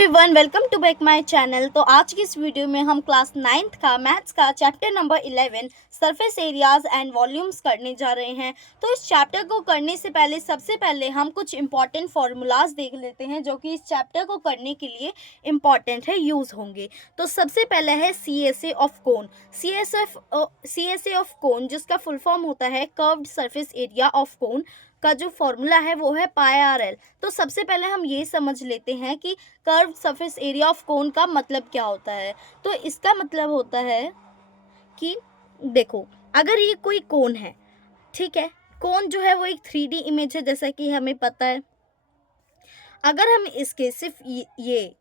Everyone, welcome to back my channel. तो आज की इस वीडियो में हम क्लास 9th का मैथ्स का chapter number 11 surface areas and volumes करने जा रहे हैं। तो इस चैप्टर को करने से पहले सबसे पहले हम कुछ इंपॉर्टेंट फार्मूलाज देख लेते हैं जो कि इस चैप्टर को करने के लिए इम्पॉर्टेंट है, यूज़ होंगे। तो सबसे पहले है CSA of cone. CSA of कोन जिसका फुल फॉर्म होता है curved surface area of cone का जो फॉर्मूला है वो है πr/l। तो सबसे पहले हम ये समझ लेते हैं कि curve surface area of cone का मतलब क्या होता है। तो इसका मतलब होता है कि देखो, अगर ये कोई कोन है, ठीक है, कोन जो है वो एक 3D इमेज है जैसा कि हमें पता है। अगर हम इसके सिर्फ ये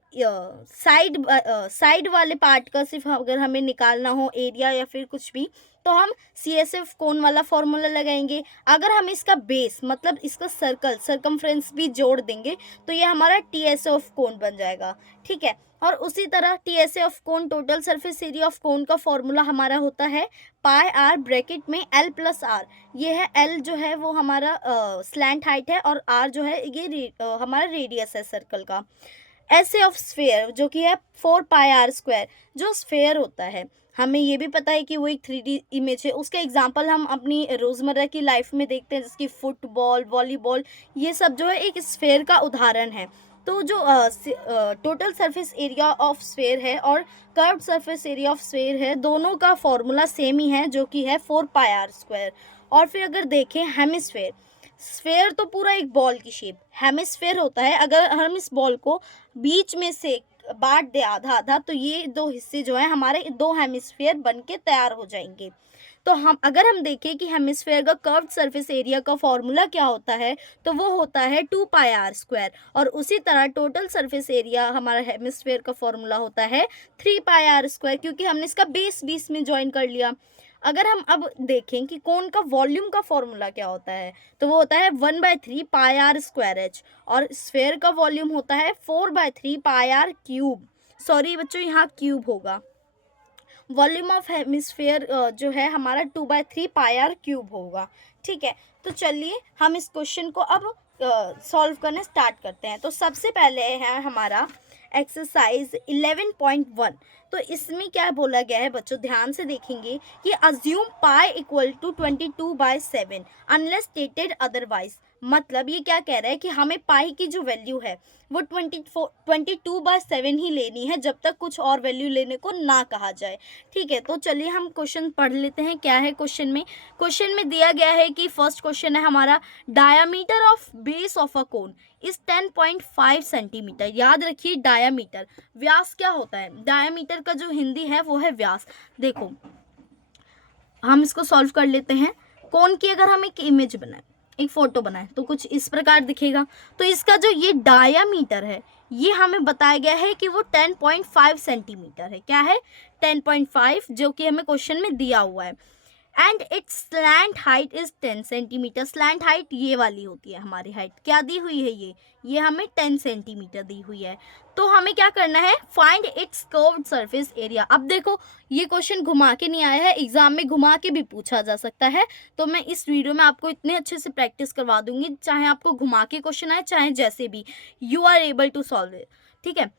साइड वाले पार्ट का सिर्फ अगर हमें निकालना हो एरिया या फिर कुछ भी, तो हम CSF कोन वाला फॉर्मूला लगाएंगे। अगर हम इसका बेस मतलब इसका सर्कमफ्रेंस भी जोड़ देंगे तो ये हमारा TSA ऑफ कोन बन जाएगा, ठीक है। और उसी तरह TSA of cone, total surface area of cone का फॉर्मूला हमारा होता है πr ब्रैकेट में l+r। ये है l जो है वो हमारा स्लैंट हाइट है और r जो है ये हमारा रेडियस है सर्कल का। SA ऑफ स्फेयर जो कि है 4πr²। जो स्फेयर होता है हमें ये भी पता है कि वो एक 3D इमेज है। उसका एग्जांपल हम अपनी रोज़मर्रा की लाइफ में देखते हैं, जैसे कि फुटबॉल, वॉलीबॉल, ये सब जो है एक स्फेयर का उदाहरण है। तो जो total surface area of sphere है और curved surface area of sphere है, दोनों का फॉर्मूला सेम ही है जो कि है 4πr²। और फिर अगर देखें हेमिस्फेयर, स्फेयर तो पूरा एक बॉल की शेप, हेमिस्फेयर होता है अगर हम इस बॉल को बीच में से बांट दे आधा आधा, तो ये दो हिस्से जो है हमारे दो हेमिस्फेयर बन के तैयार हो जाएंगे। तो अगर हम देखें कि हेमिस्फेयर का कर्व्ड सरफेस एरिया का फॉर्मूला क्या होता है, तो वो होता है 2πr²। और उसी तरह टोटल सरफेस एरिया हमारा हेमिस्फेयर का फॉर्मूला होता है 3πr², क्योंकि हमने इसका बेस बीच में ज्वाइन कर लिया। अगर हम अब देखें कि कोन का वॉल्यूम का फॉर्मूला क्या होता है, तो वो होता है 1/3πr²h। और स्फेयर का वॉल्यूम होता है 4/3πr³। सॉरी बच्चों, यहाँ क्यूब होगा। वॉल्यूम ऑफ हेमिस्फेयर जो है हमारा 2/3πr³ होगा, ठीक है। तो चलिए हम इस क्वेश्चन को अब सॉल्व करना स्टार्ट करते हैं। तो सबसे पहले है हमारा एक्सरसाइज 11.1। तो इसमें क्या बोला गया है बच्चों, ध्यान से देखेंगे कि assume pi equal to 22/7 unless stated otherwise. मतलब ये क्या कह रहा है कि हमें पाई की जो वैल्यू है वो 22/7 ही लेनी है जब तक कुछ और वैल्यू लेने को ना कहा जाए, ठीक है। तो चलिए हम क्वेश्चन पढ़ लेते हैं। क्या है क्वेश्चन में दिया गया है कि फर्स्ट क्वेश्चन है हमारा, diameter of base of a cone is 10.5 centimetre. याद रखिए डायामीटर, व्यास क्या होता है, डायामीटर का जो हिंदी है वो है व्यास। देखो हम इसको सॉल्व कर लेते हैं। कोन की अगर हम एक इमेज बनाए, एक फोटो बनाए, तो कुछ इस प्रकार दिखेगा। तो इसका जो ये डायामीटर है ये हमें बताया गया है कि वो 10.5 सेंटीमीटर है। क्या है, 10.5, जो कि हमें क्वेश्चन में दिया हुआ है। And it's slant height is 10 centimetre. Slant height ये वाली होती है हमारी हाइट, क्या दी हुई है ये हमें 10 सेंटीमीटर दी हुई है। तो हमें क्या करना है, find its curved surface area. अब देखो ये क्वेश्चन घुमा के नहीं आया है, एग्जाम में घुमा के भी पूछा जा सकता है। तो मैं इस वीडियो में आपको इतने अच्छे से प्रैक्टिस करवा दूंगी, चाहे आपको घुमा के क्वेश्चन आए चाहे जैसे भी, you are able to solve it, ठीक है।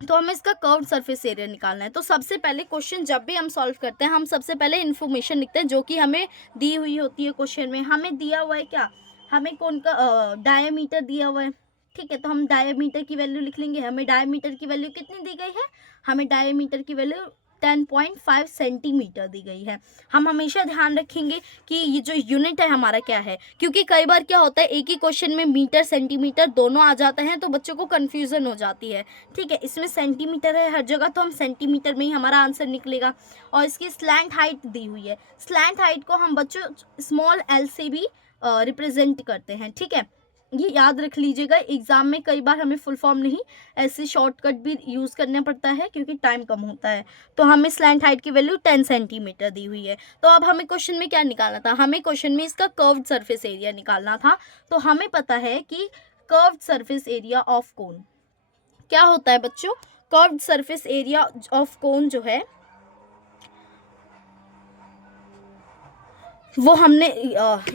तो हमें इसका कर्व्ड सरफेस एरिया निकालना है। तो सबसे पहले क्वेश्चन जब भी हम सॉल्व करते हैं, हम सबसे पहले इन्फॉर्मेशन लिखते हैं जो कि हमें दी हुई होती है। क्वेश्चन में हमें दिया हुआ है क्या, हमें कौन का डायमीटर दिया हुआ है, ठीक है। तो हम डायमीटर की वैल्यू लिख लेंगे। हमें डायमीटर की वैल्यू कितनी दी गई है, हमें डायमीटर की वैल्यू 10.5 सेंटीमीटर दी गई है। हम हमेशा ध्यान रखेंगे कि ये जो यूनिट है हमारा क्या है, क्योंकि कई बार क्या होता है एक ही क्वेश्चन में मीटर सेंटीमीटर दोनों आ जाते हैं तो बच्चों को कन्फ्यूज़न हो जाती है, ठीक है। इसमें सेंटीमीटर है हर जगह, तो हम सेंटीमीटर में ही हमारा आंसर निकलेगा। और इसकी स्लैंट हाइट दी हुई है। स्लैंट हाइट को हम बच्चों स्मॉल l से भी रिप्रेजेंट करते हैं, ठीक है। ये याद रख लीजिएगा, एग्जाम में कई बार हमें फुल फॉर्म नहीं, ऐसे शॉर्टकट भी यूज़ करना पड़ता है क्योंकि टाइम कम होता है। तो हमें स्लैंट हाइट की वैल्यू 10 सेंटीमीटर दी हुई है। तो अब हमें क्वेश्चन में क्या निकालना था, हमें क्वेश्चन में इसका कर्व्ड सरफेस एरिया निकालना था। तो हमें पता है कि curved surface area of cone क्या होता है बच्चों, curved surface area of cone जो है वो हमने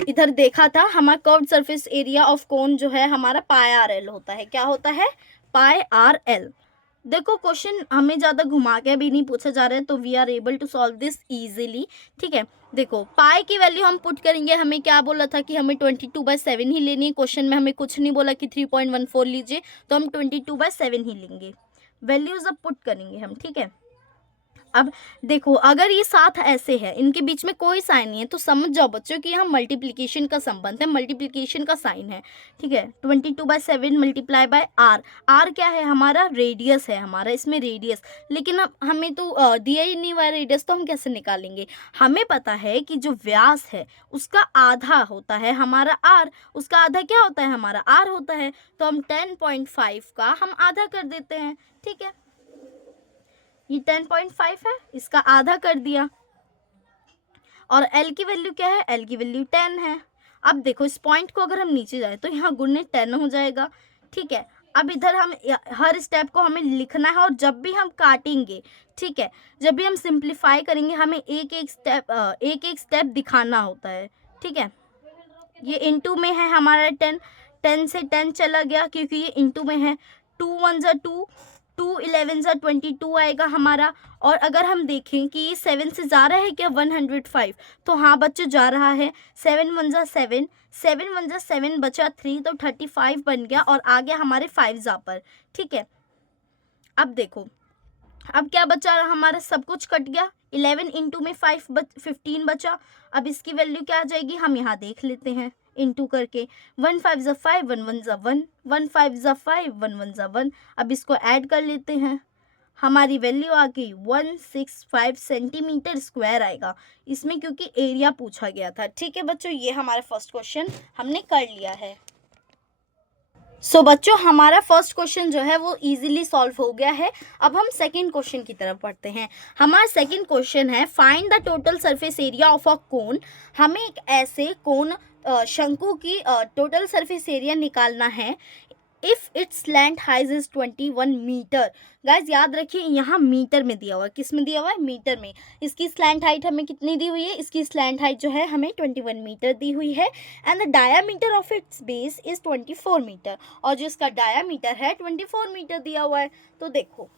इधर देखा था। हमारा curved surface area of cone जो है हमारा πr/l होता है। क्या होता है, पाई आर एल। देखो क्वेश्चन हमें ज़्यादा घुमा के भी नहीं पूछा जा रहा है, तो we are able to solve this easily. ठीक है, देखो पाई की वैल्यू हम पुट करेंगे। हमें क्या बोला था कि हमें 22/7 ही लेनी है। क्वेश्चन में हमें कुछ नहीं बोला कि 3.14 लीजिए, तो हम 22/7 ही लेंगे। वैल्यूज अब पुट करेंगे हम। ठीक है, अब देखो अगर ये साथ ऐसे है, इनके बीच में कोई साइन नहीं है, तो समझ जाओ बच्चों कि यहाँ मल्टीप्लिकेशन का संबंध है, मल्टीप्लिकेशन का साइन है। ठीक है, 22/7 मल्टीप्लाई बाय आर। आर क्या है? हमारा रेडियस है, हमारा इसमें रेडियस। लेकिन अब हमें तो दिया ही नहीं हुआ रेडियस, तो हम कैसे निकालेंगे? हमें पता है कि जो व्यास है उसका आधा होता है हमारा आर, उसका आधा क्या होता है? हमारा आर होता है। तो हम 10.5 का हम आधा कर देते हैं। ठीक है, ये 10.5 है, इसका आधा कर दिया। और L की वैल्यू क्या है? L की वैल्यू 10 है। अब देखो इस पॉइंट को अगर हम नीचे जाए तो यहाँ गुणे 10 हो जाएगा। ठीक है, अब इधर हम हर स्टेप को हमें लिखना है, और जब भी हम काटेंगे, ठीक है, जब भी हम सिंप्लीफाई करेंगे, हमें एक एक स्टेप दिखाना होता है। ठीक है, ये इनटू में है हमारा 10, 10 से 10 चला गया क्योंकि ये इनटू में है। 2 1 ज़ा 2, 2 11 ज़ा 22 आएगा हमारा। और अगर हम देखें कि ये 7 से जा रहा है क्या? 105, तो हाँ बच्चों जा रहा है। 7 1 ज़ा 7, 7 1 ज़ा 7 बचा 3, तो 35 बन गया, और आ गया हमारे 5 ज़ा पर। ठीक है, अब देखो अब क्या बचा? हमारा सब कुछ कट गया। 11 इंटू में 15 बचा। अब इसकी वैल्यू क्या आ जाएगी? हम यहाँ देख लेते हैं इंटू करके। 1 5 ज़ा 5, 1 1 ज़ा 1, 1 5 ज़ा 5, 1 1 ज़ा 1। अब इसको ऐड कर लेते हैं, हमारी वैल्यू आ गई 165 सेंटीमीटर स्क्वायर आएगा इसमें, क्योंकि एरिया पूछा गया था। ठीक है बच्चों, ये हमारा फर्स्ट क्वेश्चन हमने कर लिया है। बच्चों हमारा फर्स्ट क्वेश्चन जो है वो इजीली सॉल्व हो गया है। अब हम सेकंड क्वेश्चन की तरफ बढ़ते हैं। हमारा सेकंड क्वेश्चन है find the total surface area of a cone. हमें एक ऐसे कोन शंकु की टोटल सरफेस एरिया निकालना है if its slant height is 21 metre. Guys याद रखिए यहाँ मीटर में दिया हुआ है। किस में दिया हुआ है? मीटर में। इसकी स्लैंट हाइट हमें कितनी दी हुई है? इसकी स्लैंट हाइट जो है हमें 21 मीटर दी हुई है। And the diameter of its base is 24 metre, और जो इसका डायामीटर है 24 मीटर दिया हुआ है। तो देखो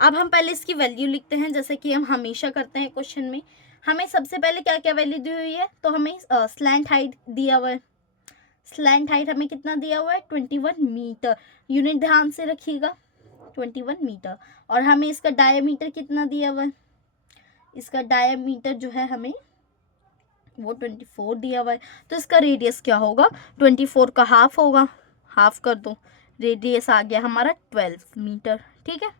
अब हम पहले इसकी वैल्यू लिखते हैं, जैसे कि हम हमेशा करते हैं क्वेश्चन में। हमें सबसे पहले क्या क्या वैल्यू दी हुई है? तो हमें स्लैंट हाइट दिया हुआ है। स्लैंट हाइट हमें कितना दिया हुआ है? 21 मीटर। यूनिट ध्यान से रखिएगा, 21 मीटर। और हमें इसका डायमीटर कितना दिया हुआ है? इसका डायमीटर जो है हमें वो 24 दिया हुआ है। तो इसका रेडियस क्या होगा? 24 का हाफ होगा, हाफ कर दो, रेडियस आ गया हमारा 12 मीटर। ठीक है,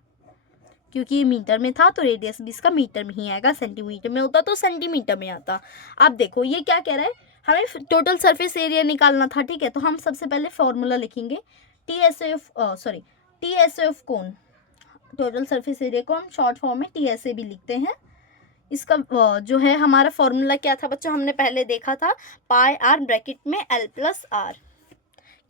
क्योंकि ये मीटर में था तो रेडियस भी इसका मीटर में ही आएगा। सेंटीमीटर में होता तो सेंटीमीटर में आता। अब देखो ये क्या कह रहा है? हमें टोटल सरफेस एरिया निकालना था। ठीक है, तो हम सबसे पहले फॉर्मूला लिखेंगे टीएसएफ कोन। टोटल सरफेस एरिया को हम शॉर्ट फॉर्म में टीएसए भी लिखते हैं। इसका जो है हमारा फॉर्मूला क्या था बच्चों? हमने पहले देखा था पाई आर ब्रैकेट में एल प्लस आर।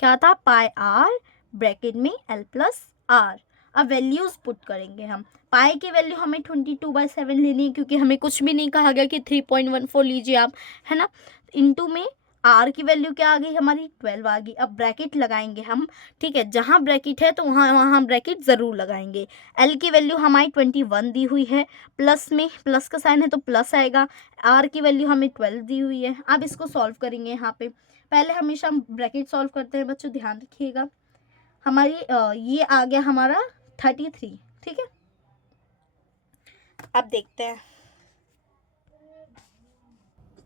क्या था? पाई आर ब्रैकेट में एल प्लस आर। अब वैल्यूज पुट करेंगे हम। पाई की वैल्यू हमें 22/7 लेनी है, क्योंकि हमें कुछ भी नहीं कहा गया कि 3.14 लीजिए आप, है ना। इंटू में आर की वैल्यू क्या आ गई हमारी? 12 आ गई। अब ब्रैकेट लगाएंगे हम। ठीक है, जहाँ ब्रैकेट है तो वहाँ हम ब्रैकेट ज़रूर लगाएंगे। एल की वैल्यू हमारी 21 दी हुई है, प्लस में प्लस का साइन है तो प्लस आएगा। आर की वैल्यू हमें 12 दी हुई है। अब इसको सॉल्व करेंगे। यहाँ पे पहले हमेशा हम ब्रैकेट सॉल्व करते हैं बच्चों, ध्यान रखिएगा। हमारी ये आ गया हमारा 33। ठीक है, अब देखते हैं।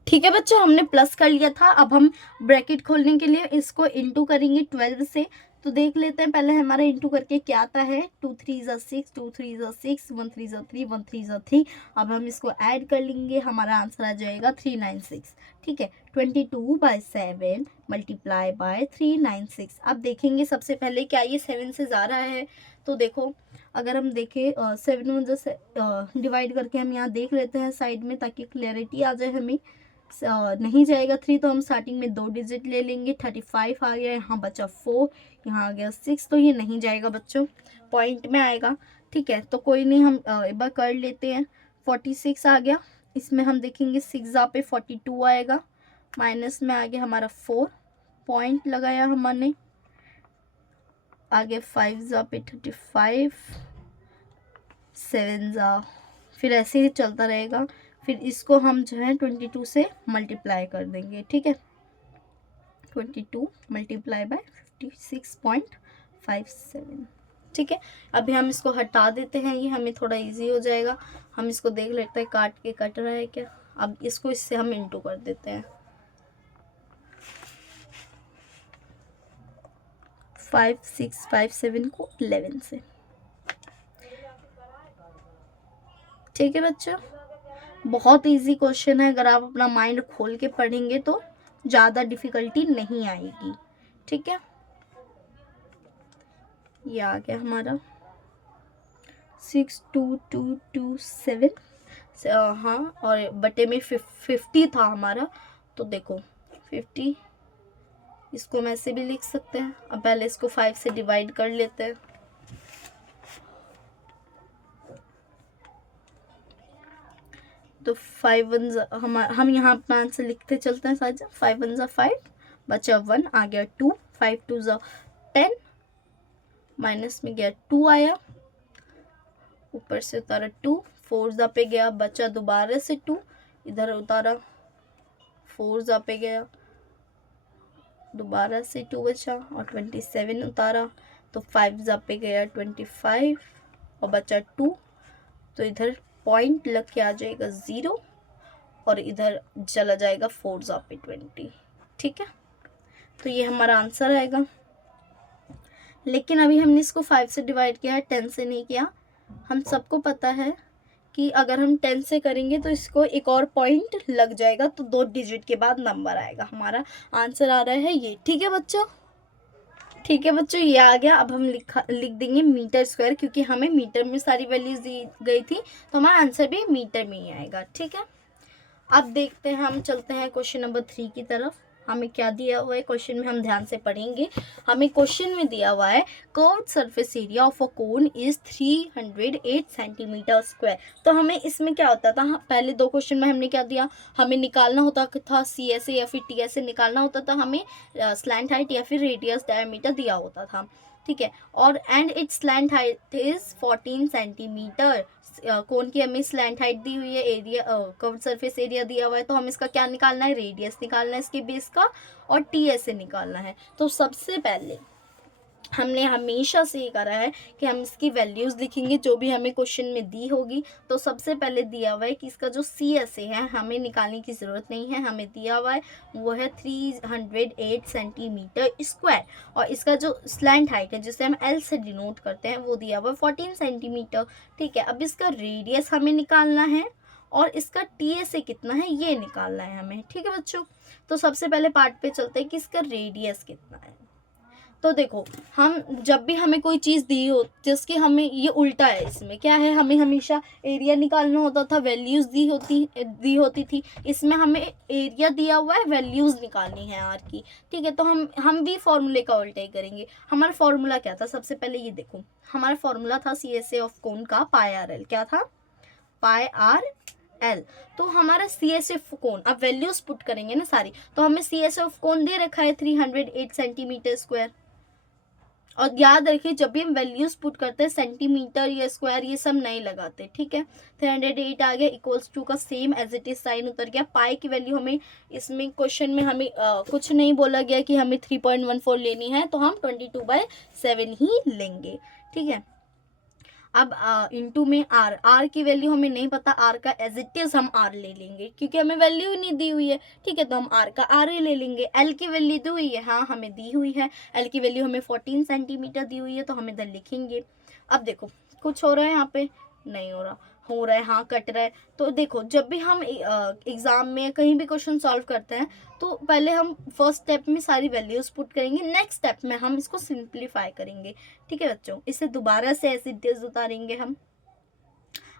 ठीक है बच्चों, हमने प्लस कर लिया था। अब हम ब्रैकेट खोलने के लिए इसको इंटू करेंगे 12 से। तो देख लेते हैं पहले हमारा इंटू करके क्या आता है। 2 3 ज़ा 6, 2 3 ज़ा 6, 1 3 ज़ा 3, 1 3 ज़ा 3। अब हम इसको ऐड कर लेंगे, हमारा आंसर आ जाएगा 396। ठीक है, 22/7 मल्टीप्लाई बाय 396। अब देखेंगे सबसे पहले क्या ये 7 से जा रहा है। तो देखो अगर हम देखें 7 1 से डिवाइड करके हम यहाँ देख लेते हैं साइड में, ताकि क्लैरिटी आ जाए हमें। नहीं जाएगा 3, तो हम स्टार्टिंग में 2 डिजिट ले लेंगे। 35 आ गया, यहाँ बचा 4, यहाँ आ गया 6, तो ये नहीं जाएगा बच्चों, पॉइंट में आएगा। ठीक है, तो कोई नहीं, हम एक बार कर लेते हैं। 46 आ गया, इसमें हम देखेंगे 6 पे 42 आएगा, माइनस में आ गया हमारा 4, पॉइंट लगाया हमने। आगे 5 ज़ा पे 35, 7 ज़ा, फिर ऐसे ही चलता रहेगा। फिर इसको हम जो है 22 से मल्टीप्लाई कर देंगे, ठीक है। 22 मल्टीप्लाई बाय 56.57, ठीक है। अभी हम इसको हटा देते हैं, ये हमें थोड़ा इजी हो जाएगा। हम इसको देख लेते हैं काट के कट रहा है क्या। अब इसको इससे हम इंटू कर देते हैं, 5657 को 11 से, ठीक है बच्चों। बहुत इजी क्वेश्चन है, अगर आप अपना माइंड खोल के पढ़ेंगे तो ज़्यादा डिफ़िकल्टी नहीं आएगी, ठीक है। ये आ गया हमारा 62227, हाँ, और बटे में 50 था हमारा, तो देखो 50, इसको हम ऐसे भी लिख सकते हैं। अब पहले इसको 5 से डिवाइड कर लेते हैं, तो 5 1 हम यहाँ अपना आंसर लिखते चलते हैं साथ। 5 1 5, बचा 1, आ गया 2, 5 2 10, माइनस में गया 2 आया, ऊपर से उतारा 2, 4 ज़ा पे गया, बचा दोबारा से 2, इधर उतारा 4 ज़ा पे गया, दोबारा से 2 बचा, और 27 उतारा, तो 5 ज़ा पे गया 25, और बचा 2, तो इधर पॉइंट लग के आ जाएगा 0, और इधर चला जाएगा 4 ज़ा पे 20, ठीक है। तो ये हमारा आंसर आएगा। लेकिन अभी हमने इसको 5 से डिवाइड किया है, 10 से नहीं किया। हम सबको पता है कि अगर हम 10 से करेंगे तो इसको एक और पॉइंट लग जाएगा, तो 2 डिजिट के बाद नंबर आएगा। हमारा आंसर आ रहा है ये, ठीक है बच्चों। ठीक है बच्चों, ये आ गया। अब हम लिख देंगे मीटर स्क्वायर, क्योंकि हमें मीटर में सारी वैल्यूज दी गई थी, तो हमारा आंसर भी मीटर में ही आएगा, ठीक है। अब देखते हैं, हम चलते हैं क्वेश्चन नंबर 3 की तरफ। हमें क्या दिया हुआ है क्वेश्चन में, हम ध्यान से पढ़ेंगे। हमें क्वेश्चन में दिया हुआ है curved surface area of a cone is 308 centimetre square. तो हमें इसमें क्या होता था, पहले 2 क्वेश्चन में हमने क्या दिया, हमें निकालना होता था CSA या फिर TSA निकालना होता था, हमें स्लैंट हाइट या फिर रेडियस डायमीटर दिया होता था, ठीक है। और and it's slant height is 14 centimetre. Cone की हमें स्लैंट हाइट दी हुई है, एरिया कर्व्ड सरफेस एरिया दिया हुआ है, तो हमें इसका क्या निकालना है, रेडियस निकालना है इसके बेस का, और TSA निकालना है। तो सबसे पहले हमने हमेशा से ये करा है कि हम इसकी वैल्यूज़ लिखेंगे जो भी हमें क्वेश्चन में दी होगी। तो सबसे पहले दिया हुआ है कि इसका जो CSA है हमें निकालने की ज़रूरत नहीं है, हमें दिया हुआ है वो है 308 सेंटीमीटर स्क्वायर, और इसका जो स्लैंट हाइट है जिसे हम L से डिनोट करते हैं वो दिया हुआ है 14 सेंटीमीटर, ठीक है। अब इसका रेडियस हमें निकालना है, और इसका TSA कितना है ये निकालना है हमें, ठीक है बच्चों। तो सबसे पहले पार्ट पे चलते हैं कि इसका रेडियस कितना है। तो देखो, हम जब भी हमें कोई चीज़ दी हो, जिसकी हमें ये उल्टा है, इसमें क्या है, हमें हमेशा एरिया निकालना होता था, वैल्यूज़ दी होती थी। इसमें हमें एरिया दिया हुआ है, वैल्यूज़ निकालनी है आर की, ठीक है। तो हम भी फॉर्मूले का उल्टा ही करेंगे। हमारा फॉर्मूला क्या था, सबसे पहले ये देखो, हमारा फॉर्मूला था CSA ऑफ कोन का πRL, क्या था, πRL। तो हमारा CSA ऑफ कोन, अब वैल्यूज़ पुट करेंगे ना सारी, तो हमें CSA ऑफ कोन दे रखा है 308 सेंटीमीटर स्क्वायर। और याद रखिए, जब भी हम वैल्यूज पुट करते हैं सेंटीमीटर या स्क्वायर ये सब नहीं लगाते, ठीक है। 308 आ गया, इक्वल्स टू का same as it is sign उतर गया। पाई की वैल्यू हमें इसमें क्वेश्चन में हमें कुछ नहीं बोला गया कि हमें 3.14 लेनी है, तो हम 22/7 ही लेंगे, ठीक है। अब इंटू में आर की वैल्यू हमें नहीं पता, आर का एज इट इज हम आर ले लेंगे, क्योंकि हमें वैल्यू ही नहीं दी हुई है, ठीक है। तो हम आर का आर ही ले लेंगे। एल की वैल्यू दी हुई है, हाँ हमें दी हुई है, एल की वैल्यू हमें 14 सेंटीमीटर दी हुई है, तो हम इधर लिखेंगे। अब देखो, कुछ हो रहा है यहाँ पे, नहीं हो रहा है, हाँ कट रहा है। तो देखो, जब भी हम एग्जाम में कहीं भी क्वेश्चन सॉल्व करते हैं, तो पहले हम फर्स्ट स्टेप में सारी वैल्यूज पुट करेंगे, नेक्स्ट स्टेप में हम इसको सिंप्लीफाई करेंगे, ठीक है बच्चों। इसे दोबारा से ऐसे डेज उतारेंगे हम।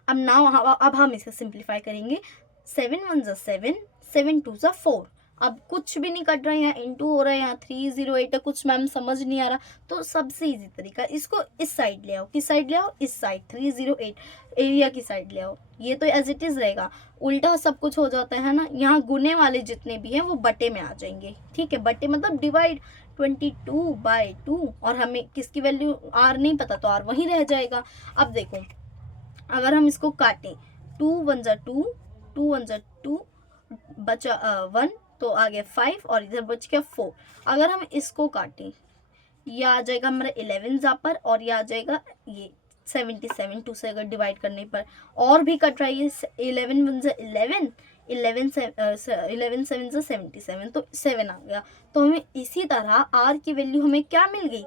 अब हम इसे सिंप्लीफाई करेंगे। 7 1 ज़ा 7, 7 2 ज़ा 4। अब कुछ भी नहीं कट रहा है, यहाँ इंटू हो रहा है, यहाँ 308 है, कुछ मैम समझ नहीं आ रहा, तो सबसे इजी तरीका, इसको इस साइड ले आओ। किस साइड ले आओ, इस साइड, 308 एरिया की साइड ले आओ। ये तो एज इट इज रहेगा, उल्टा सब कुछ हो जाता है ना। यहाँ गुने वाले जितने भी हैं वो बटे में आ जाएंगे, ठीक है। बटे मतलब 22/2 और हमें किसकी वैल्यू r नहीं पता तो r वहीं रह जाएगा। अब देखो अगर हम इसको काटें 2 1 जा 2 2 1 जा 2 बचा 1 तो आ गया 5 और इधर बच गया 4। अगर हम इसको काटें ये आ जाएगा हमारा 11 जा पर और ये आ जाएगा ये 77 2 से अगर डिवाइड करने पर और भी कट रहा है ये 11 1 जा 11 11 7 जा 77 तो 7 आ गया। तो हमें इसी तरह r की वैल्यू हमें क्या मिल गई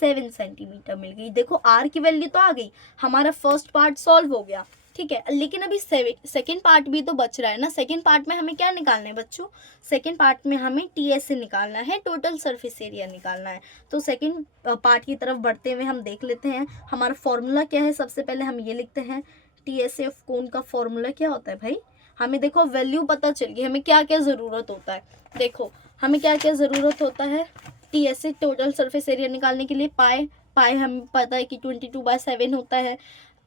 7 सेंटीमीटर मिल गई। देखो r की वैल्यू तो आ गई, हमारा फर्स्ट पार्ट सॉल्व हो गया, ठीक है। लेकिन अभी सेकेंड पार्ट भी तो बच रहा है ना। सेकेंड पार्ट में हमें क्या निकालना है बच्चों, सेकेंड पार्ट में हमें टीएस निकालना है, टोटल सरफेस एरिया निकालना है। तो सेकेंड पार्ट की तरफ बढ़ते हुए हम देख लेते हैं हमारा फॉर्मूला क्या है। सबसे पहले हम ये लिखते हैं टीएसएफ कोण का फॉर्मूला क्या होता है भाई। हमें देखो वैल्यू पता चल गई, हमें क्या क्या ज़रूरत होता है। देखो हमें क्या क्या ज़रूरत होता है टीएसए टोटल सरफेस एरिया निकालने के लिए। पाए हमें पता है कि 22/7 होता है।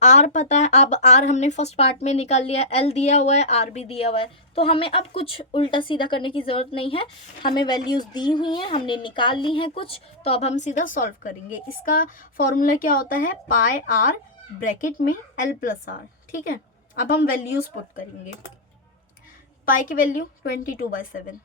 आर पता है, अब आर हमने फर्स्ट पार्ट में निकाल लिया, एल दिया हुआ है, आर भी दिया हुआ है। तो हमें अब कुछ उल्टा सीधा करने की ज़रूरत नहीं है, हमें वैल्यूज़ दी हुई हैं, हमने निकाल ली हैं कुछ, तो अब हम सीधा सॉल्व करेंगे। इसका फॉर्मूला क्या होता है पाई आर ब्रैकेट में एल प्लस आर, ठीक है। अब हम वैल्यूज़ पुट करेंगे। पाई की वैल्यू 22/7,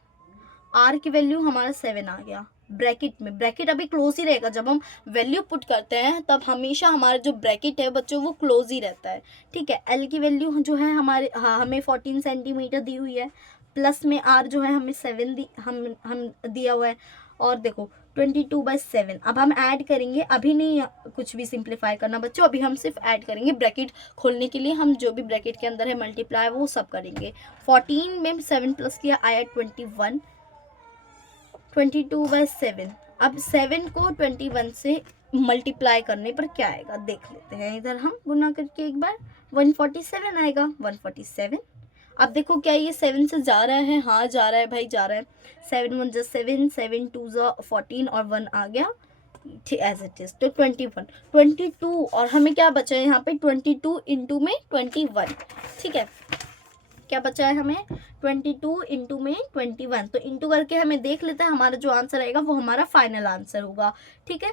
आर की वैल्यू हमारा 7 आ गया ब्रैकेट में। ब्रैकेट अभी क्लोज ही रहेगा, जब हम वैल्यू पुट करते हैं तब हमेशा हमारा जो ब्रैकेट है बच्चों वो क्लोज ही रहता है, ठीक है। एल की वैल्यू जो है हमारे हमें 14 सेंटीमीटर दी हुई है, प्लस में आर जो है हमें 7 हम दिया हुआ है। और देखो 22/7 अब हम ऐड करेंगे, अभी नहीं कुछ भी सिंप्लीफाई करना बच्चों, अभी हम सिर्फ ऐड करेंगे। ब्रैकेट खोलने के लिए हम जो भी ब्रैकेट के अंदर है मल्टीप्लाई वो सब करेंगे। 14 में 7 प्लस किया आया 21, 22/7। अब 7 को 21 से मल्टीप्लाई करने पर क्या आएगा देख लेते हैं। इधर हम गुना करके एक बार 147 आएगा, 147। अब देखो क्या ये 7 से जा रहा है, हाँ जा रहा है भाई जा रहा है। 7 1 जा 7, 7 2 जा 14 और 1 आ गया एज इट इज। तो 21 22 और हमें क्या बचा है यहाँ पे 22 इंटू में 21, ठीक है। क्या बचा है हमें 22 इंटू में 21, तो इंटू करके हमें देख लेते हैं हमारा जो आंसर आएगा वो हमारा फाइनल आंसर होगा, ठीक है।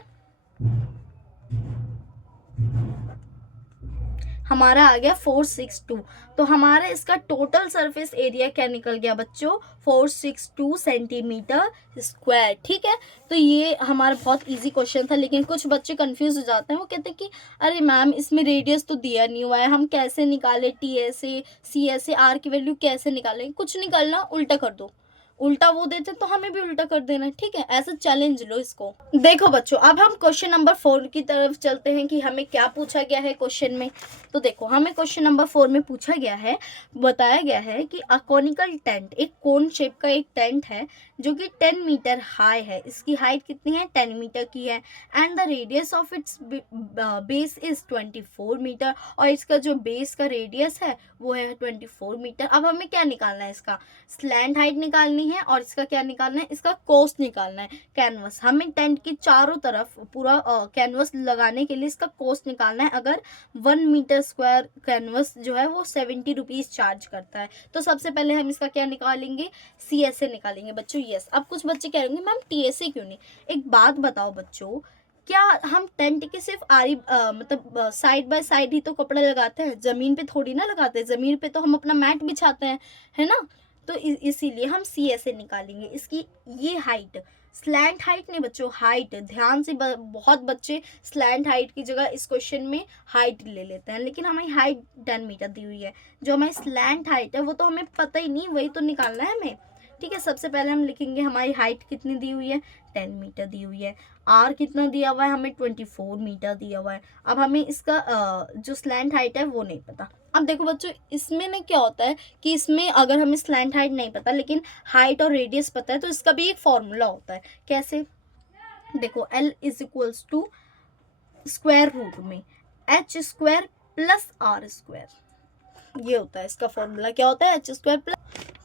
हमारा आ गया 462। तो हमारा इसका टोटल सरफेस एरिया क्या निकल गया बच्चों 462 सेंटीमीटर स्क्वायर, ठीक है। तो ये हमारा बहुत इजी क्वेश्चन था, लेकिन कुछ बच्चे कंफ्यूज हो जाते हैं, वो कहते हैं कि अरे मैम इसमें रेडियस तो दिया नहीं हुआ है, हम कैसे निकालें टीएसए सीएसए आर की वैल्यू कैसे निकालें। कुछ निकालना उल्टा कर दो, उल्टा वो देते तो हमें भी उल्टा कर देना, ठीक है। ऐसा चैलेंज लो इसको। देखो बच्चों अब हम क्वेश्चन नंबर 4 की तरफ चलते हैं कि हमें क्या पूछा गया है क्वेश्चन में। तो देखो हमें क्वेश्चन नंबर 4 में पूछा गया है, बताया गया है कि अकोनिकल टेंट, एक कोन शेप का एक टेंट है जो कि 10 मीटर हाई है। इसकी हाइट कितनी है 10 मीटर की है, and the radius of its base is 24 metre, और इसका जो बेस का रेडियस है वो है 24 मीटर। अब हमें क्या निकालना है, इसका स्लैंट हाइट निकालनी है और इसका क्या निकालना है, इसका कोस्ट निकालना है, कैनवस। हमें टेंट की चारों तरफ पूरा कैनवस लगाने के लिए इसका कोस्ट निकालना है। अगर 1 मीटर स्क्वायर कैनवस जो है वो 70 रुपीज़ चार्ज करता है। तो सबसे पहले हम इसका क्या निकालेंगे सीएसए निकालेंगे बच्चों। यस, अब कुछ बच्चे कह रहे मैम टीएसए क्यों नहीं। एक बात बताओ बच्चों, क्या हम टेंट के सिर्फ मतलब साइड बाय साइड ही तो कपड़ा लगाते हैं, ज़मीन पे थोड़ी ना लगाते हैं। ज़मीन पे तो हम अपना मैट बिछाते हैं, है ना। तो इसीलिए हम सीएसए निकालेंगे। इसकी ये हाइट, स्लैंट हाइट नहीं बच्चों, हाइट। ध्यान से बहुत बच्चे स्लैंट हाइट की जगह इस क्वेश्चन में हाइट ले लेते हैं, लेकिन हमारी हाइट 10 मीटर दी हुई है। जो हमारी स्लैंट हाइट है वो तो हमें पता ही नहीं, वही तो निकालना है हमें, ठीक है। सबसे पहले हम लिखेंगे हमारी हाइट कितनी दी हुई है 10 मीटर दी हुई है। आर कितना दिया हुआ है हमें 24 मीटर दिया हुआ है। अब हमें इसका जो स्लैंट हाइट है वो नहीं पता। अब देखो बच्चों इसमें ना क्या होता है कि इसमें अगर हमें स्लैंट हाइट नहीं पता लेकिन हाइट और रेडियस पता है तो इसका भी एक फॉर्मूला होता है। कैसे, देखो L is equals to square root में h square plus R square, ये होता है इसका फॉर्मूला। क्या होता है h square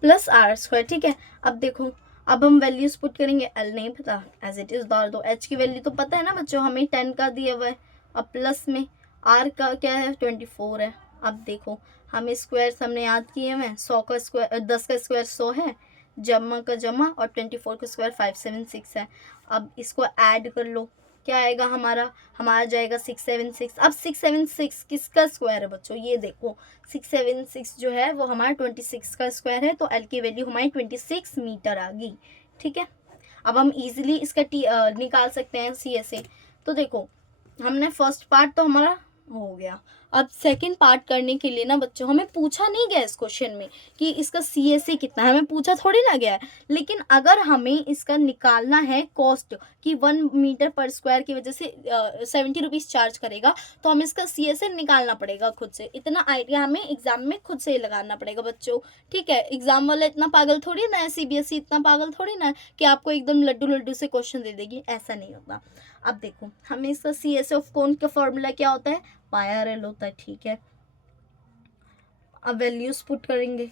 plus R square, ठीक है। अब देखो अब हम वैल्यूज पुट करेंगे, L नहीं पता एज इट इज डाल दो, h की वैल्यू तो पता है ना बच्चों हमें 10 का दिया हुआ है। अब प्लस में r का क्या है 24 है। अब देखो हमें स्क्वायर हमने याद किए हुए, 100 का स्क्वायर 10 का स्क्वायर 100 है, जमा का जमा, और 24 का स्क्वायर 576 है। अब इसको ऐड कर लो, क्या आएगा हमारा जाएगा 676। अब 676 किसका स्क्वायर है बच्चों, ये देखो 676 जो है वो हमारा 26 का स्क्वायर है, तो एल की वैल्यू हमारी 26 मीटर आ गई। ठीक है, अब हम इजीली इसका निकाल सकते हैं सी एस ए। तो देखो हमने फर्स्ट पार्ट तो हमारा हो गया। अब सेकंड पार्ट करने के लिए ना बच्चों हमें पूछा नहीं गया इस क्वेश्चन में कि इसका सी एस ए कितना है, हमें पूछा थोड़ी ना गया है। लेकिन अगर हमें इसका निकालना है कॉस्ट कि 1 मीटर पर स्क्वायर की वजह से 70 रुपीज़ चार्ज करेगा, तो हमें इसका सी एस ए निकालना पड़ेगा खुद से। इतना आइडिया हमें एग्जाम में खुद से ही लगाना पड़ेगा बच्चों। ठीक है, एग्जाम वाला इतना पागल थोड़ी ना है, सीबीएसई इतना पागल थोड़ी ना है कि आपको एकदम लड्डू लड्डू से क्वेश्चन दे देगी, ऐसा नहीं होता। अब देखो हमें इसका सी एस ऑफ कौन का फॉर्मूला क्या होता है, पाई आर एल होता है। ठीक है, अब वैल्यूज पुट करेंगे।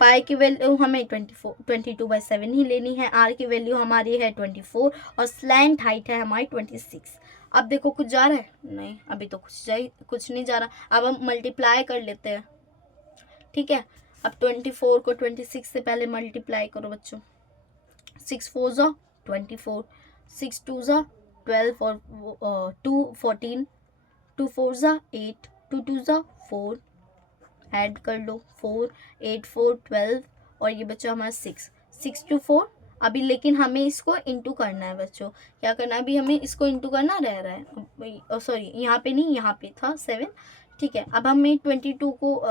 पाई की वैल्यू हमें 22/7 ही लेनी है, आर की वैल्यू हमारी है 24 और स्लैंट हाइट है हमारी 26। अब देखो कुछ जा रहा है, नहीं अभी तो कुछ नहीं जा रहा। अब हम मल्टीप्लाई कर लेते हैं। ठीक है, अब 24 को 26 से पहले मल्टीप्लाई करो बच्चों। 6 4 ज़ा 24, 6 2 ज़ा 12 और 2 14, 2 4 ज़ा 8, 2 2 ज़ा 4, ऐड कर लो 4 8 4 12 और ये बच्चा हमारा 6 2 4। अभी लेकिन हमें इसको इंटू करना है बच्चों, क्या करना है अभी हमें इसको इंटू करना रह रहा है, सॉरी यहाँ पे नहीं, यहाँ पे था 7। ठीक है, अब हमें 22 को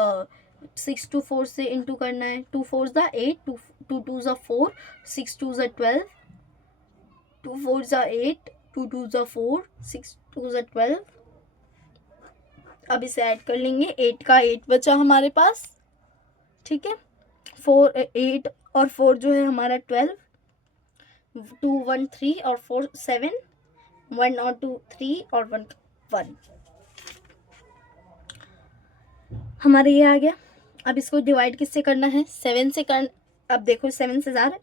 6 2 4 से इंटू करना है। 2 4 ज़ा 8, 2 2 ज़ा 4, 6 2 ज़ा 12, 2 4 ज़ा 8, 2 2 ज़ा 4, 6 2 ज़ा 12। अब इसे ऐड कर लेंगे, 8 का 8 बचा हमारे पास। ठीक है, 4 8 और 4 जो है हमारा 12, 2 1 3 और 4 7, 1 और 2 3 और 1 1 हमारे ये आ गया। अब इसको डिवाइड किससे करना है, 7 से कर। अब देखो 7 से जा रहा है,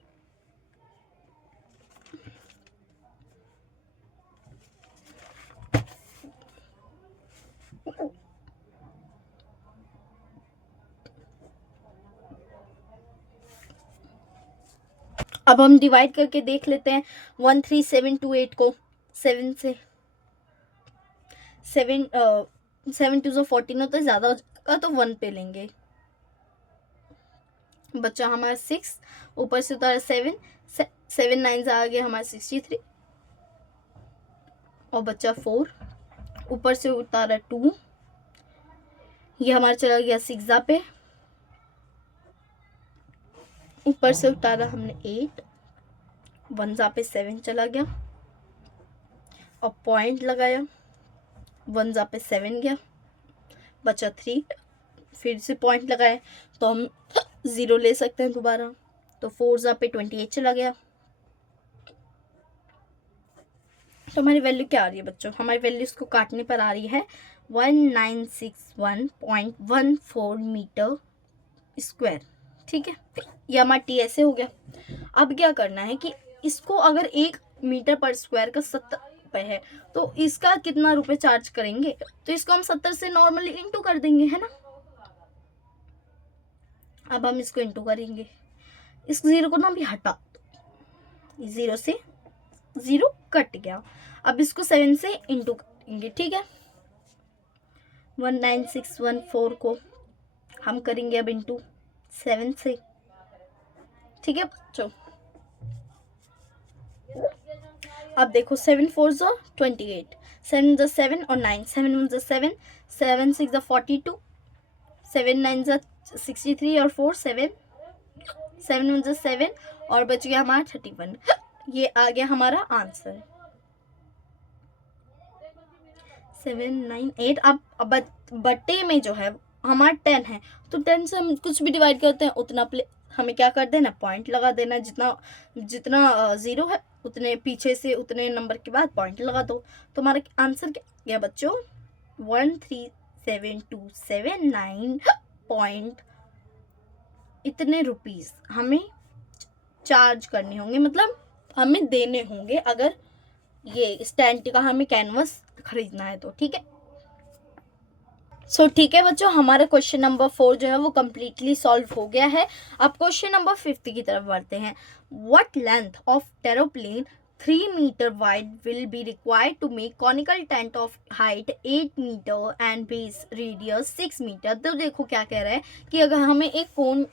अब हम डिवाइड करके देख लेते हैं 13728 को 7 से। 7 2 14 होता है, ज़्यादा हो जाएगा तो 1 पे लेंगे। बच्चा हमारा 6, ऊपर से उतारा 7, 7 9 आ गया हमारा 63 और बच्चा 4, ऊपर से उतारा 2, ये हमारा चला गया 6 पे, ऊपर से उतारा हमने 8, 1 पे 7 चला गया और पॉइंट लगाया, 1 पे 7 गया, बचा 3, फिर से पॉइंट लगाए तो हम 0 ले सकते हैं दोबारा, तो 4 पे 28 चला गया। तो हमारी वैल्यू क्या आ रही है बच्चों, हमारी वैल्यू इसको काटने पर आ रही है 1961.14 मीटर स्क्वायर। ठीक है, ये हमारा टी ऐसे हो गया। अब क्या करना है कि इसको अगर 1 मीटर पर स्क्वायर का 70 रुपये है तो इसका कितना रुपए चार्ज करेंगे, तो इसको हम 70 से नॉर्मली इंटू कर देंगे, है ना। अब हम इसको इंटू करेंगे, इस 0 को ना अभी हटा दो, 0 से 0 कट गया। अब इसको 7 से इंटू करेंगे। ठीक है, 19614 को हम करेंगे अब इंटू 7 से। ठीक है बच्चों, अब देखो 7 4 ज़ा 28, 7 ज़ा 7 और 9, 7 1 ज़ा 7, 7 6 ज़ा 42, 7 9 ज़ा 63 और 4 7, 7 1 ज़ा 7 और बच गया हमारा 31। ये आ गया हमारा आंसर 7 9 8। अब बट्टे में जो है हमारा 10 है, तो 10 से हम कुछ भी डिवाइड करते हैं उतना हमें क्या कर देना, पॉइंट लगा देना। जितना 0 है उतने पीछे से उतने नंबर के बाद पॉइंट लगा दो। तो हमारा आंसर क्या गया बच्चों, 137,279 पॉइंट इतने रुपीस हमें चार्ज करने होंगे, मतलब हमें देने होंगे अगर ये स्टैंड का हमें कैनवस खरीदना है तो। ठीक है, सो ठीक है बच्चों, हमारा क्वेश्चन नंबर 4 जो है वो कम्प्लीटली सॉल्व हो गया है। अब क्वेश्चन नंबर 5 की तरफ बढ़ते हैं। What length of tarpaulin 3 metre wide will be required to make conical tent of height 8 metre and base radius 6 metre. तो देखो क्या कह रहा है कि अगर हमें एक कोन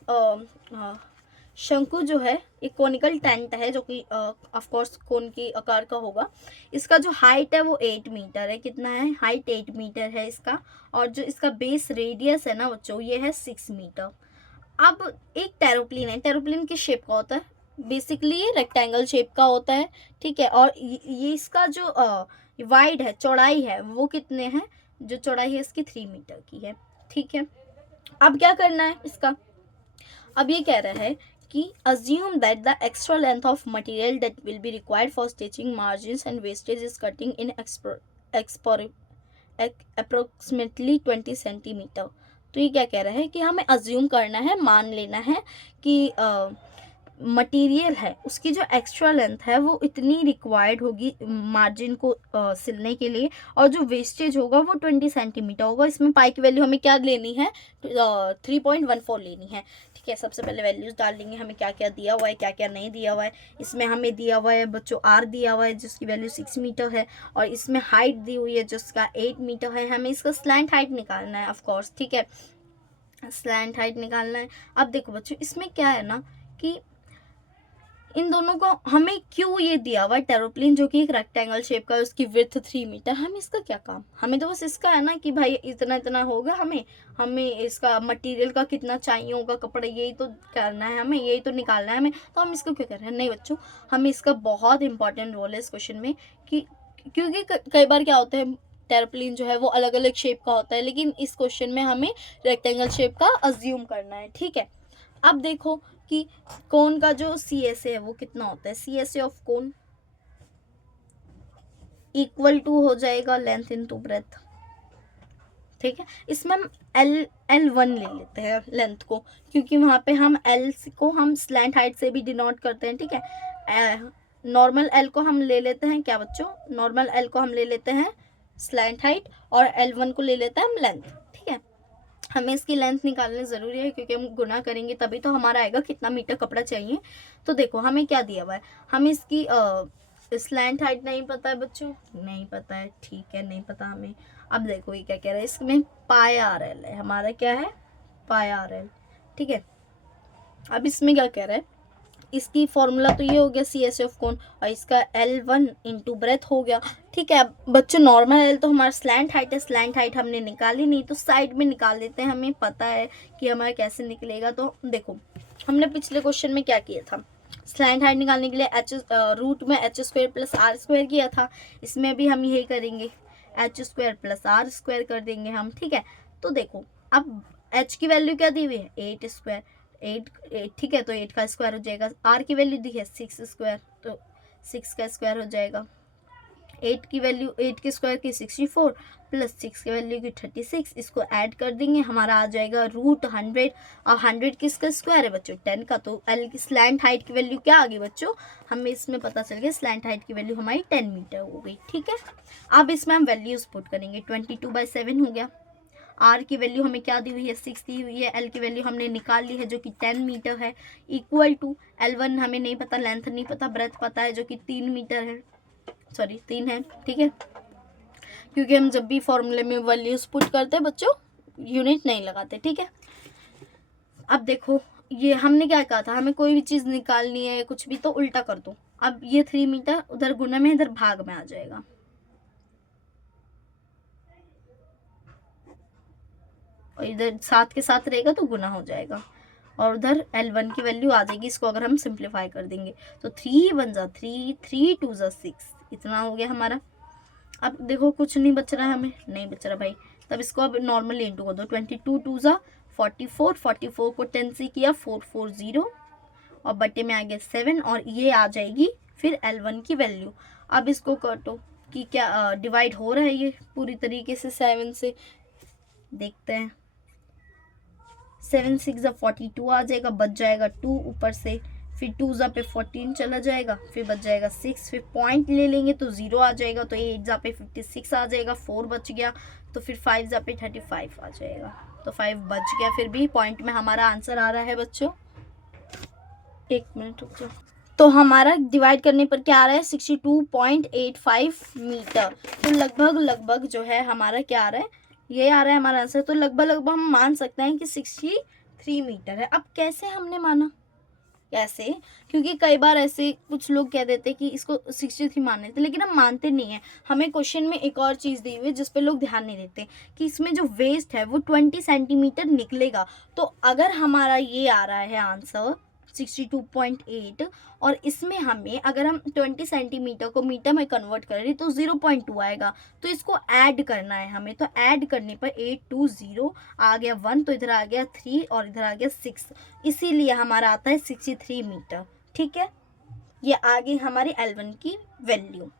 शंकु जो है एक कोनिकल टेंट है जो कि ऑफ कोर्स कोन की आकार का होगा, इसका जो हाइट है वो 8 मीटर है। कितना है? हाइट 8 मीटर है इसका, और जो इसका बेस रेडियस है ना बच्चों ये है 6 मीटर। अब एक टेरोप्लेन है, टेरोप्लेन किस शेप का होता है? बेसिकली ये रेक्टेंगल शेप का होता है, ठीक है। और ये इसका जो वाइड है, चौड़ाई है, वो कितने हैं? जो चौड़ाई है इसकी 3 मीटर की है, ठीक है। अब क्या करना है इसका? अब ये कह रहा है कि assume that the extra length of material that will be required for stitching margins and wastage is cutting in approximately 20 centimetre. तो ये क्या कह रहा है कि हमें assume करना है, मान लेना है कि मटेरियल है उसकी जो एक्स्ट्रा लेंथ है वो इतनी रिक्वायर्ड होगी मार्जिन को सिलने के लिए, और जो वेस्टेज होगा वो 20 सेंटीमीटर होगा। इसमें पाई की वैल्यू हमें क्या लेनी है? 3.14 लेनी है, ठीक है। सबसे पहले वैल्यूज़ डाल लेंगे, हमें क्या क्या दिया हुआ है, क्या क्या नहीं दिया हुआ है। इसमें हमें दिया हुआ है बच्चों आर दिया हुआ है जिसकी वैल्यू 6 मीटर है, और इसमें हाइट दी हुई है जिसका 8 मीटर है। हमें इसका स्लैंट हाइट निकालना है ऑफकोर्स, ठीक है, स्लैंट हाइट निकालना है। अब देखो बच्चों इसमें क्या है ना कि इन दोनों को हमें क्यों ये दिया हुआ टेरोप्लेन जो कि एक रेक्टेंगल शेप का है, उसकी विड्थ 3 मीटर, हमें इसका क्या काम? हमें तो बस इसका है ना कि भाई इतना इतना होगा, हमें इसका मटेरियल का कितना चाहिए होगा कपड़ा, यही तो करना है हमें, यही तो निकालना है हमें। तो हम इसको क्यों कर रहे हैं? नहीं बच्चों, हमें इसका बहुत इंपॉर्टेंट रोल है इस क्वेश्चन में, कि क्योंकि कई बार क्या होता है टेरोप्लेन जो है वो अलग अलग शेप का होता है, लेकिन इस क्वेश्चन में हमें रेक्टेंगल शेप का अज्यूम करना है, ठीक है। अब देखो कि कोन का जो CSA है वो कितना होता है? CSA of cone equal to हो जाएगा लेंथ इनटू ब्रेथ, ठीक है। इसमें हम L1 ले लेते हैं लेंथ को, क्योंकि वहाँ पे हम L को हम स्लैंट हाइट से भी डिनोट करते हैं, ठीक है। नॉर्मल L को हम ले लेते हैं क्या बच्चों? नॉर्मल L को हम ले लेते हैं स्लैंट हाइट, और L1 को ले लेते हैं हम लेंथ, ठीक है। हमें इसकी लेंथ निकालनी ज़रूरी है क्योंकि हम गुना करेंगे तभी तो हमारा आएगा कितना मीटर कपड़ा चाहिए। तो देखो हमें क्या दिया हुआ है, हमें इसकी स्लैंट हाइट नहीं पता है बच्चों, नहीं पता है, ठीक है, नहीं पता हमें। अब देखो ये क्या कह रहा है, इसमें पाई RL है, हमारा क्या है? पाई RL, ठीक है। अब इसमें क्या कह रहा है, इसकी फॉर्मूला तो ये हो गया CSA ऑफ कोन, और इसका L1 इंटू ब्रेथ हो गया, ठीक है। अब बच्चों नॉर्मल L तो हमारा स्लैंट हाइट है, स्लैंट हाइट हमने निकाली नहीं तो साइड में निकाल देते हैं, हमें पता है कि हमारा कैसे निकलेगा। तो देखो हमने पिछले क्वेश्चन में क्या किया था, स्लैंट हाइट निकालने के लिए रूट में h² प्लस r² किया था, इसमें भी हम यही करेंगे, h² प्लस r² कर देंगे हम, ठीक है। तो देखो अब h की वैल्यू क्या दी हुई है? 8², 8, ठीक है, तो 8 का स्क्वायर हो जाएगा। r की वैल्यू दी है 6², तो 6 का स्क्वायर हो जाएगा। 8 की वैल्यू 8 के स्क्वायर की 64 प्लस 6 की वैल्यू की 36, इसको ऐड कर देंगे, हमारा आ जाएगा रूट 100। और 100 किसका स्क्वायर है बच्चों? 10 का। तो L की स्लैंट हाइट की वैल्यू क्या आ गई बच्चों? हमें इसमें पता चल गया स्लैंट हाइट की वैल्यू हमारी 10 मीटर हो गई, ठीक है। अब इसमें हम वैल्यूज पुट करेंगे, 22/7 हो गया। R की वैल्यू हमें क्या दी हुई है? 6 दी हुई है। L की वैल्यू हमने निकाल ली है जो कि 10 मीटर है, इक्वल टू L1 हमें नहीं पता, लेंथ नहीं पता, ब्रेथ पता है जो कि 3 मीटर है, सॉरी 3 है, ठीक है। क्योंकि हम जब भी फॉर्मूले में वैल्यूज पुट करते हैं बच्चों यूनिट नहीं लगाते, ठीक है। अब देखो ये हमने क्या कहा था, हमें कोई भी चीज़ निकालनी है कुछ भी तो उल्टा कर दो। अब ये 3 मीटर उधर गुना में इधर भाग में आ जाएगा, और इधर 7 के साथ रहेगा तो गुना हो जाएगा, और उधर L1 की वैल्यू आ जाएगी। इसको अगर हम सिंप्लीफाई कर देंगे तो 3 1 जा 3, 3 2 जा 6, इतना हो गया हमारा। अब देखो कुछ नहीं बच रहा है, हमें नहीं बच रहा भाई, तब इसको अब नॉर्मली इंटू कर दो। 22 2 जा 44, 44 को 10 से किया 440, और बटे में आ गया 7, और ये आ जाएगी फिर L1 की वैल्यू। अब इसको काटो कि क्या डिवाइड हो रहा है ये पूरी तरीके से 7 से, देखते हैं। 7 6 42 आ जाएगा, बच जाएगा 2 ऊपर से, फिर 2 ज़ा पे 14 चला जाएगा, फिर बच जाएगा 6, फिर पॉइंट ले लेंगे तो 0 आ जाएगा, तो 8 ज़ा पे 56 आ जाएगा, 4 बच गया, तो फिर 5 ज़ा पे 35 आ जाएगा, तो 5 बच गया। फिर भी पॉइंट में हमारा आंसर आ रहा है बच्चों। एक मिनट रुक जाओ। तो हमारा डिवाइड करने पर क्या आ रहा है 62.85 मीटर। तो लगभग जो है हमारा क्या आ रहा है, ये आ रहा है हमारा आंसर। तो लगभग हम मान सकते हैं कि 63 मीटर है। अब कैसे हमने माना, कैसे, क्योंकि कई बार ऐसे कुछ लोग कह देते हैं कि इसको 63 मानने थे, लेकिन हम मानते नहीं हैं। हमें क्वेश्चन में एक और चीज़ दी हुई है जिस पे लोग ध्यान नहीं देते कि इसमें जो वेस्ट है वो 20 सेंटीमीटर निकलेगा। तो अगर हमारा ये आ रहा है आंसर 62.8 और इसमें हमें अगर हम 20 सेंटीमीटर को मीटर में कन्वर्ट करें तो 0.2 आएगा। तो इसको ऐड करना है हमें, तो ऐड करने पर 820 आ गया 1, तो इधर आ गया 3 और इधर आ गया 6, इसीलिए हमारा आता है 63 मीटर। ठीक है, ये आ गई हमारी L1 की वैल्यू।